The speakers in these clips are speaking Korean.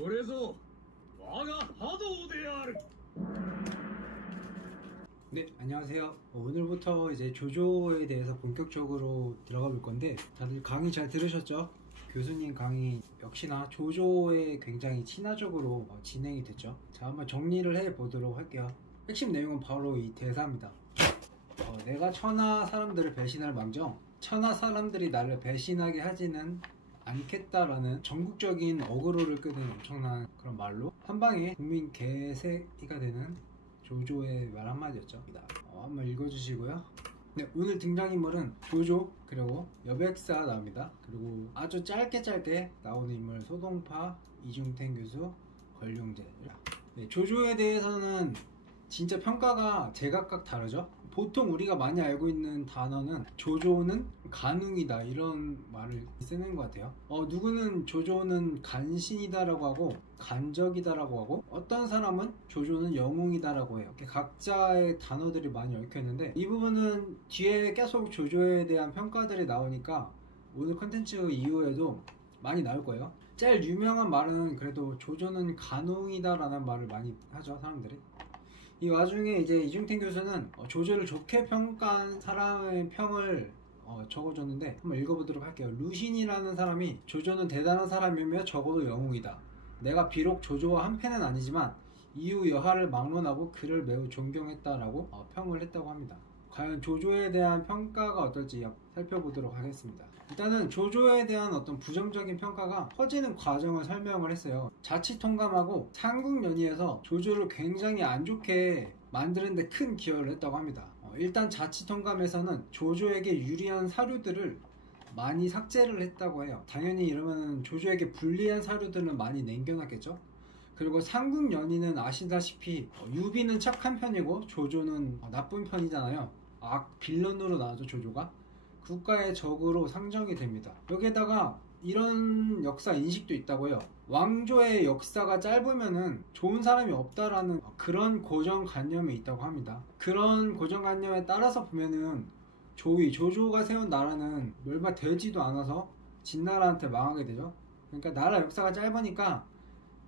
これぞ我が波動である。 네, 안녕하세요. 오늘부터 이제 조조에 대해서 본격적으로 들어가 볼 건데, 다들 강의 잘 들으셨죠? 교수님 강의 역시나 조조에 굉장히 친화적으로 진행이 됐죠. 자, 한번 정리를 해 보도록 할게요. 핵심 내용은 바로 이 대사입니다. 내가 천하 사람들을 배신할 망정, 천하 사람들이 나를 배신하게 하지는 않겠다라는 전국적인 어그로를 끄는 엄청난 그런 말로 한방에 국민 개새끼가 되는 조조의 말 한마디였죠. 한번 읽어주시고요. 네, 오늘 등장인물은 조조 그리고 여백사 나옵니다. 그리고 아주 짧게 나오는 인물 소동파, 이중택 교수, 권룡재. 네, 조조에 대해서는 진짜 평가가 제각각 다르죠. 보통 우리가 많이 알고 있는 단어는 조조는 간웅이다 이런 말을 쓰는 것 같아요. 누구는 조조는 간신이다 라고 하고 간적이다 라고 하고, 어떤 사람은 조조는 영웅이다 라고 해요. 이렇게 각자의 단어들이 많이 얽혀 있는데, 이 부분은 뒤에 계속 조조에 대한 평가들이 나오니까 오늘 컨텐츠 이후에도 많이 나올 거예요. 제일 유명한 말은 그래도 조조는 간웅이다 라는 말을 많이 하죠, 사람들이. 이 와중에 이제 이중택 교수는 조조를 좋게 평가한 사람의 평을 적어줬는데 한번 읽어보도록 할게요. 루신이라는 사람이 조조는 대단한 사람이며 적어도 영웅이다. 내가 비록 조조와 한패는 아니지만 이후 여하를 막론하고 그를 매우 존경했다라고 평을 했다고 합니다. 과연 조조에 대한 평가가 어떨지 살펴보도록 하겠습니다. 일단은 조조에 대한 어떤 부정적인 평가가 퍼지는 과정을 설명을 했어요. 자치통감하고 삼국연의에서 조조를 굉장히 안 좋게 만드는데 큰 기여를 했다고 합니다. 일단 자치통감에서는 조조에게 유리한 사료들을 많이 삭제를 했다고 해요. 당연히 이러면 조조에게 불리한 사료들은 많이 남겨놨겠죠. 그리고 삼국연의는 아시다시피 유비는 착한 편이고 조조는 나쁜 편이잖아요. 빌런으로 나와죠. 조조가 국가의 적으로 상정이 됩니다. 여기에다가 이런 역사 인식도 있다고 해요. 왕조의 역사가 짧으면은 좋은 사람이 없다라는 그런 고정관념이 있다고 합니다. 그런 고정관념에 따라서 보면은 조조가 세운 나라는 멸망되지도 않아서 진나라한테 망하게 되죠. 그러니까 나라 역사가 짧으니까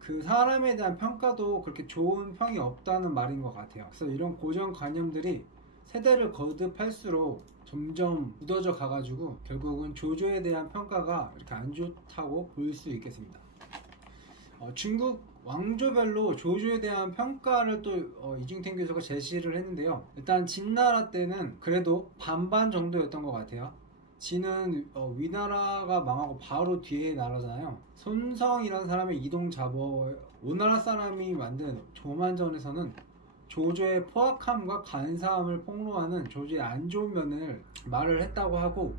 그 사람에 대한 평가도 그렇게 좋은 평이 없다는 말인 것 같아요. 그래서 이런 고정관념들이 세대를 거듭할수록 점점 묻어져 가가지고 결국은 조조에 대한 평가가 이렇게 안 좋다고 볼 수 있겠습니다. 중국 왕조별로 조조에 대한 평가를 또 이중택 교수가 제시를 했는데요. 일단 진나라 때는 그래도 반반 정도였던 것 같아요. 진은 위나라가 망하고 바로 뒤에 나라잖아요. 손성이라는 사람의 이동자보, 오나라 사람이 만든 조만전에서는 조조의 포악함과 간사함을 폭로하는 조조의 안 좋은 면을 말을 했다고 하고,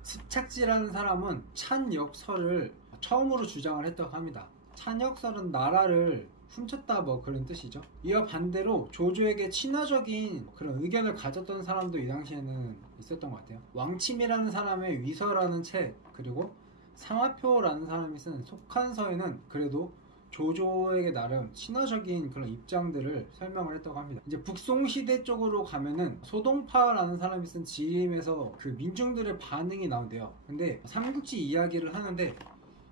습착지라는 사람은 찬역설을 처음으로 주장을 했다고 합니다. 찬역설은 나라를 훔쳤다 뭐 그런 뜻이죠. 이와 반대로 조조에게 친화적인 그런 의견을 가졌던 사람도 이 당시에는 있었던 것 같아요. 왕침이라는 사람의 위서라는 책, 그리고 상하표라는 사람이 쓴 속한서에는 그래도 조조에게 나름 친화적인 그런 입장들을 설명을 했다고 합니다. 이제 북송시대 쪽으로 가면은 소동파라는 사람이 쓴 지림에서 그 민중들의 반응이 나온대요. 근데 삼국지 이야기를 하는데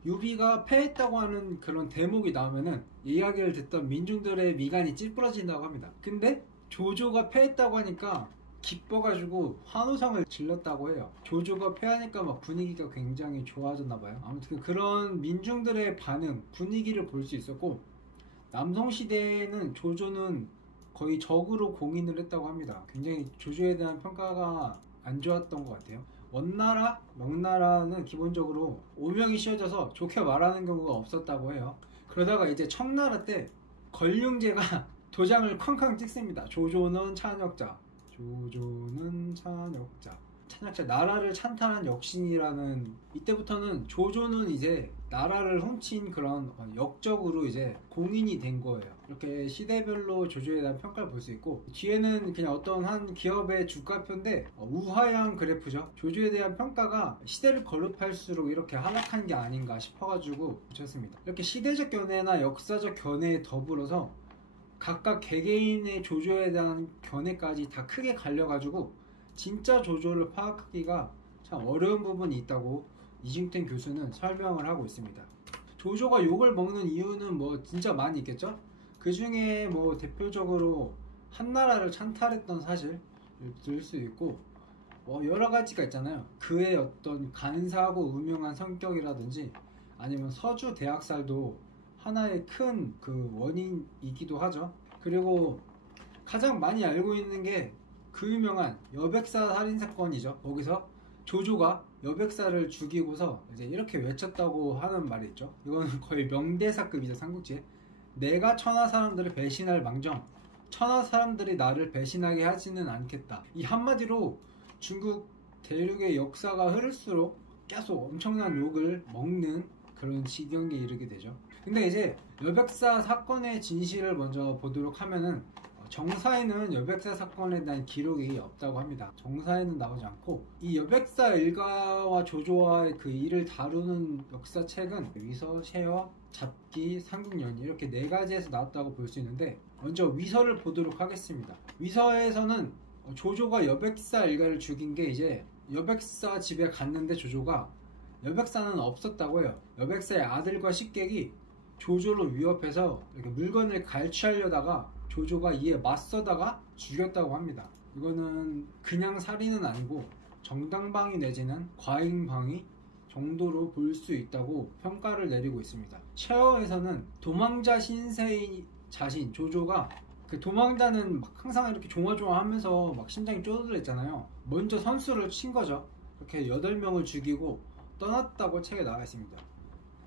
유비가 패했다고 하는 그런 대목이 나오면은 이야기를 듣던 민중들의 미간이 찌푸러진다고 합니다. 근데 조조가 패했다고 하니까 기뻐가지고 환호성을 질렀다고 해요. 조조가 패하니까 막 분위기가 굉장히 좋아졌나봐요. 아무튼 그런 민중들의 반응, 분위기를 볼 수 있었고, 남성시대에는 조조는 거의 적으로 공인을 했다고 합니다. 굉장히 조조에 대한 평가가 안 좋았던 것 같아요. 원나라, 명나라는 기본적으로 오명이 씌워져서 좋게 말하는 경우가 없었다고 해요. 그러다가 이제 청나라 때 권룡재가 도장을 쾅쾅 찍습니다. 조조는 찬역자, 조조는 찬역자, 나라를 찬탈한 역신이라는, 이때부터는 조조는 이제 나라를 훔친 그런 역적으로 이제 공인이 된 거예요. 이렇게 시대별로 조조에 대한 평가를 볼 수 있고, 뒤에는 그냥 어떤 한 기업의 주가표인데 우하향 그래프죠. 조조에 대한 평가가 시대를 거듭할수록 이렇게 하락한 게 아닌가 싶어가지고 붙였습니다. 이렇게 시대적 견해나 역사적 견해에 더불어서 각각 개개인의 조조에 대한 견해까지 다 크게 갈려가지고 진짜 조조를 파악하기가 참 어려운 부분이 있다고 이중택 교수는 설명을 하고 있습니다. 조조가 욕을 먹는 이유는 뭐 진짜 많이 있겠죠. 그 중에 뭐 대표적으로 한나라를 찬탈했던 사실 들 수 있고, 뭐 여러 가지가 있잖아요. 그의 어떤 간사하고 음흉한 성격이라든지 아니면 서주 대학살도 하나의 큰 그 원인이기도 하죠. 그리고 가장 많이 알고 있는 게 그 유명한 여백사 살인 사건이죠. 거기서 조조가 여백사를 죽이고서 이제 이렇게 외쳤다고 하는 말이 있죠. 이거는 거의 명대사급이죠. 삼국지에. 내가 천하 사람들을 배신할 망정, 천하 사람들이 나를 배신하게 하지는 않겠다. 이 한마디로 중국 대륙의 역사가 흐를수록 계속 엄청난 욕을 먹는 그런 지경에 이르게 되죠. 근데 이제 여백사 사건의 진실을 먼저 보도록 하면은, 정사에는 여백사 사건에 대한 기록이 없다고 합니다. 정사에는 나오지 않고, 이 여백사 일가와 조조와의 그 일을 다루는 역사책은 위서, 세어, 잡기, 삼국연의 이렇게 4가지에서 나왔다고 볼 수 있는데, 먼저 위서를 보도록 하겠습니다. 위서에서는 조조가 여백사 일가를 죽인 게, 이제 여백사 집에 갔는데 조조가, 여백사는 없었다고 해요. 여백사의 아들과 식객이 조조를 위협해서 이렇게 물건을 갈취하려다가 조조가 이에 맞서다가 죽였다고 합니다. 이거는 그냥 살인은 아니고 정당방위 내지는 과잉방위 정도로 볼 수 있다고 평가를 내리고 있습니다. 셰어에서는 도망자 신세의 자신 조조가, 그 도망자는 막 항상 이렇게 조마조마하면서 막 심장이 쪼들렸잖아요. 먼저 선수를 친 거죠. 이렇게 8명을 죽이고 떠났다고 책에 나와 있습니다.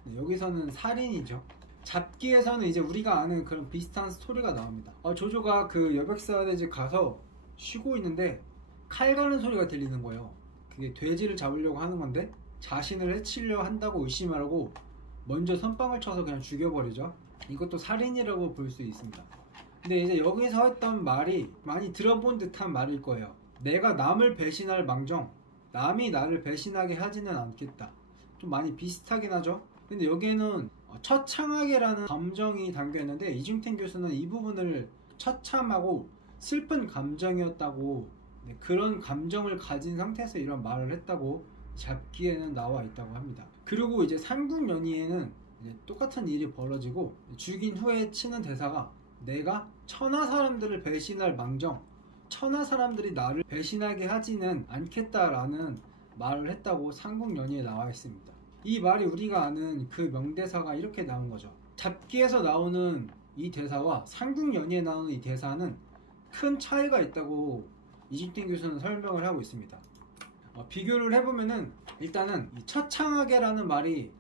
네, 여기서는 살인이죠. 잡기에서는 이제 우리가 아는 그런 비슷한 스토리가 나옵니다. 조조가 그 여백사의 집 가서 쉬고 있는데 칼 가는 소리가 들리는 거예요. 그게 돼지를 잡으려고 하는 건데 자신을 해치려 한다고 의심하고 먼저 선빵을 쳐서 그냥 죽여버리죠. 이것도 살인이라고 볼 수 있습니다. 근데 이제 여기서 했던 말이 많이 들어본 듯한 말일 거예요. 내가 남을 배신할 망정, 남이 나를 배신하게 하지는 않겠다. 좀 많이 비슷하긴 하죠. 근데 여기에는 처창하게라는 감정이 담겨있는데, 이중택 교수는 이 부분을 처참하고 슬픈 감정이었다고, 그런 감정을 가진 상태에서 이런 말을 했다고 잡기에는 나와 있다고 합니다. 그리고 이제 삼국연의에는 이제 똑같은 일이 벌어지고, 죽인 후에 치는 대사가 내가 천하 사람들을 배신할 망정, 천하 사람들이 나를 배신하게 하지는 않겠다라는 말을 했다고 삼국연의에 나와 있습니다. 이 말이 우리가 아는 그 명대사가 이렇게 나온 거죠. 잡기에서 나오는 이 대사와 삼국연의에 나오는 이 대사는 큰 차이가 있다고 이중택 교수는 설명을 하고 있습니다. 비교를 해보면은, 일단은 이 처창하게라는 말이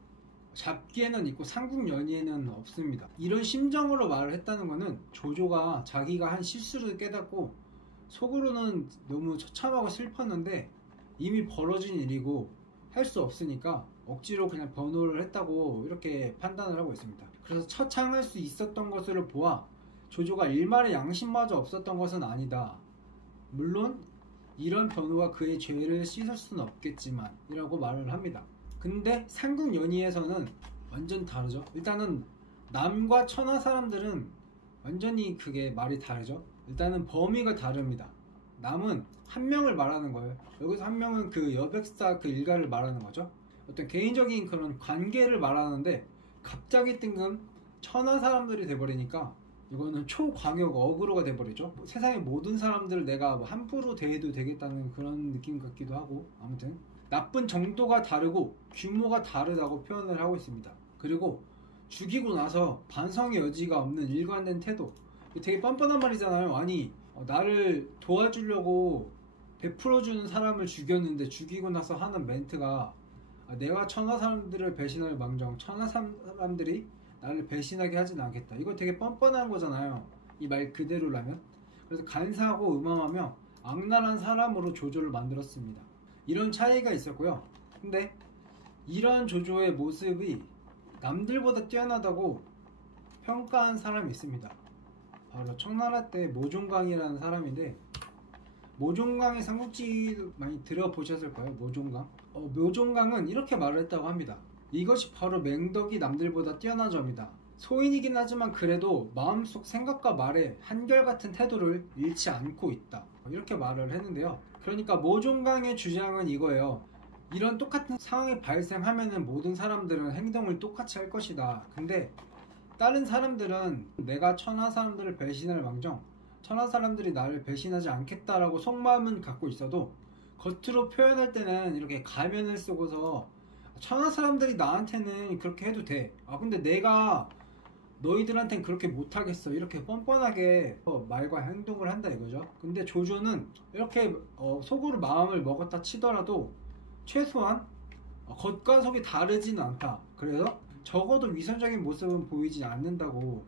잡기에는 있고 삼국연의에는 없습니다. 이런 심정으로 말을 했다는 거는 조조가 자기가 한 실수를 깨닫고 속으로는 너무 처참하고 슬펐는데 이미 벌어진 일이고 할 수 없으니까 억지로 그냥 변호를 했다고 이렇게 판단을 하고 있습니다. 그래서 처창할 수 있었던 것으로 보아 조조가 일말의 양심마저 없었던 것은 아니다. 물론 이런 변호가 그의 죄를 씻을 수는 없겠지만 이라고 말을 합니다. 근데 삼국연의에서는 완전 다르죠. 일단은 남과 천하 사람들은 완전히 그게 말이 다르죠. 일단은 범위가 다릅니다. 남은 한 명을 말하는 거예요. 여기서 한 명은 그 여백사 그 일가를 말하는 거죠. 어떤 개인적인 그런 관계를 말하는데 갑자기 뜬금 천하 사람들이 돼버리니까 이거는 초광역 어그로가 돼버리죠. 세상의 모든 사람들을 내가 함부로 대해도 되겠다는 그런 느낌 같기도 하고, 아무튼 나쁜 정도가 다르고 규모가 다르다고 표현을 하고 있습니다. 그리고 죽이고 나서 반성의 여지가 없는 일관된 태도, 되게 뻔뻔한 말이잖아요. 아니 나를 도와주려고 베풀어주는 사람을 죽였는데 죽이고 나서 하는 멘트가 내가 천하 사람들을 배신할 망정, 천하 사람들이 나를 배신하게 하진 않겠다. 이거 되게 뻔뻔한 거잖아요. 이 말 그대로라면. 그래서 간사하고 음험하며 악랄한 사람으로 조조를 만들었습니다. 이런 차이가 있었고요. 근데 이런 조조의 모습이 남들보다 뛰어나다고 평가한 사람이 있습니다. 바로 청나라 때 모종강이라는 사람인데, 모종강의 삼국지도 많이 들어보셨을 거예요. 모종강. 모종강은 이렇게 말을 했다고 합니다. 이것이 바로 맹덕이 남들보다 뛰어난 점이다. 소인이긴 하지만 그래도 마음속 생각과 말에 한결같은 태도를 잃지 않고 있다. 이렇게 말을 했는데요. 그러니까 모종강의 주장은 이거예요. 이런 똑같은 상황이 발생하면은 모든 사람들은 행동을 똑같이 할 것이다. 근데 다른 사람들은 내가 천하 사람들을 배신할 망정 천하 사람들이 나를 배신하지 않겠다라고 속마음은 갖고 있어도 겉으로 표현할 때는 이렇게 가면을 쓰고서 천하 사람들이 나한테는 그렇게 해도 돼. 근데 내가 너희들한텐 그렇게 못하겠어. 이렇게 뻔뻔하게 말과 행동을 한다 이거죠. 근데 조조는 이렇게 속으로 마음을 먹었다 치더라도 최소한 겉과 속이 다르지는 않다. 그래서 적어도 위선적인 모습은 보이지 않는다고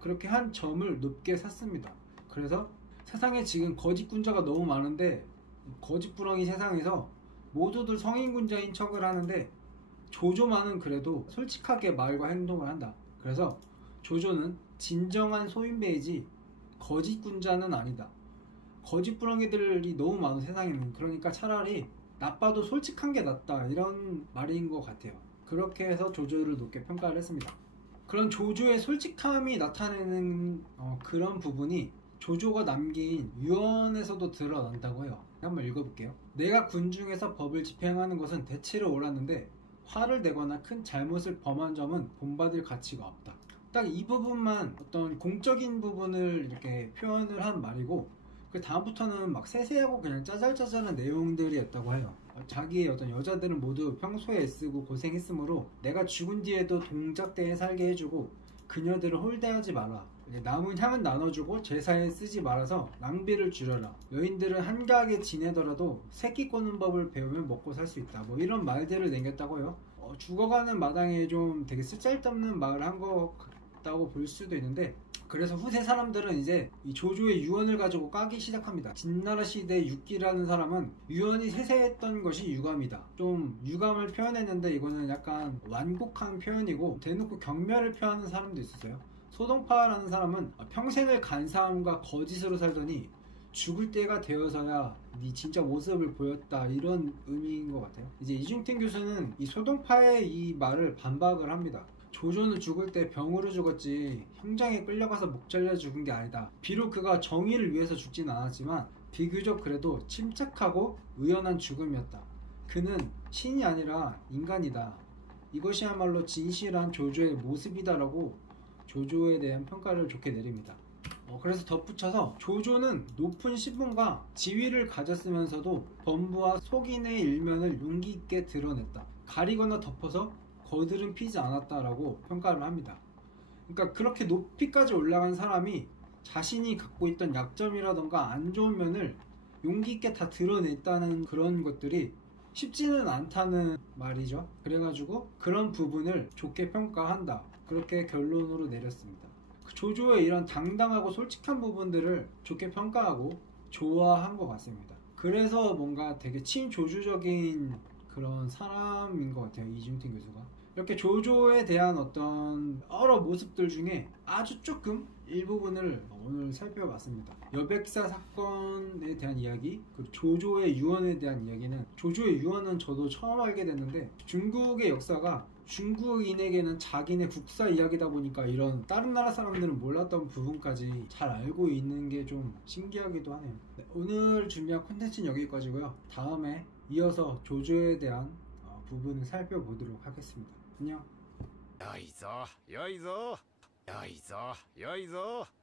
그렇게 한 점을 높게 샀습니다. 그래서 세상에 지금 거짓군자가 너무 많은데 거짓부렁이 세상에서 모두들 성인군자인 척을 하는데 조조만은 그래도 솔직하게 말과 행동을 한다. 그래서 조조는 진정한 소인배이지 거짓군자는 아니다. 거짓부렁이들이 너무 많은 세상에는 그러니까 차라리 나빠도 솔직한 게 낫다 이런 말인 것 같아요. 그렇게 해서 조조를 높게 평가를 했습니다. 그런 조조의 솔직함이 나타내는 그런 부분이 조조가 남긴 유언에서도 드러난다고 해요. 한번 읽어볼게요. 내가 군중에서 법을 집행하는 것은 대체로 옳았는데 화를 내거나 큰 잘못을 범한 점은 본받을 가치가 없다. 딱 이 부분만 어떤 공적인 부분을 이렇게 표현을 한 말이고 그 다음부터는 막 세세하고 그냥 짜잘짜잘한 내용들이었다고 해요. 자기의 어떤 여자들은 모두 평소에 애쓰고 고생했으므로 내가 죽은 뒤에도 동작대에 살게 해주고 그녀들을 홀대하지 마라. 남은 향은 나눠주고 제사에 쓰지 말아서 낭비를 줄여라. 여인들은 한가하게 지내더라도 새끼 꼬는 법을 배우면 먹고 살 수 있다. 뭐 이런 말들을 남겼다고요. 죽어가는 마당에 좀 되게 쓰잘데없는 말을 한 것 같다고 볼 수도 있는데 그래서 후세 사람들은 이제 이 조조의 유언을 가지고 까기 시작합니다. 진나라 시대 육기라는 사람은 유언이 세세했던 것이 유감이다. 좀 유감을 표현했는데 이거는 약간 완곡한 표현이고 대놓고 경멸을 표하는 사람도 있었어요. 소동파라는 사람은 평생을 간사함과 거짓으로 살더니 죽을 때가 되어서야 네 진짜 모습을 보였다 이런 의미인 것 같아요. 이제 이중택 교수는 이 소동파의 이 말을 반박을 합니다. 조조는 죽을 때 병으로 죽었지 형장에 끌려가서 목 잘려 죽은 게 아니다. 비록 그가 정의를 위해서 죽진 않았지만 비교적 그래도 침착하고 의연한 죽음이었다. 그는 신이 아니라 인간이다. 이것이야말로 진실한 조조의 모습이다라고 조조에 대한 평가를 좋게 내립니다. 그래서 덧붙여서 조조는 높은 신분과 지위를 가졌으면서도 범부와 속인의 일면을 용기 있게 드러냈다. 가리거나 덮어서 거들은 피지 않았다라고 평가를 합니다. 그러니까 그렇게 높이까지 올라간 사람이 자신이 갖고 있던 약점이라던가 안 좋은 면을 용기 있게 다 드러냈다는 그런 것들이 쉽지는 않다는 말이죠. 그래가지고 그런 부분을 좋게 평가한다. 그렇게 결론으로 내렸습니다. 조조의 이런 당당하고 솔직한 부분들을 좋게 평가하고 좋아한 것 같습니다. 그래서 뭔가 되게 친조주적인 그런 사람인 것 같아요. 이중택 교수가. 이렇게 조조에 대한 어떤 여러 모습들 중에 아주 조금 일부분을 오늘 살펴봤습니다. 여백사 사건에 대한 이야기, 그리고 조조의 유언에 대한 이야기는 조조의 유언은 저도 처음 알게 됐는데 중국의 역사가 중국인에게는 자기네 국사 이야기다 보니까 이런 다른 나라 사람들은 몰랐던 부분까지 잘 알고 있는 게 좀 신기하기도 하네요. 네, 오늘 준비한 콘텐츠는 여기까지고요. 다음에 이어서 조조에 대한 부분을 살펴보도록 하겠습니다. 안녕. よいぞよいぞよいぞよいぞ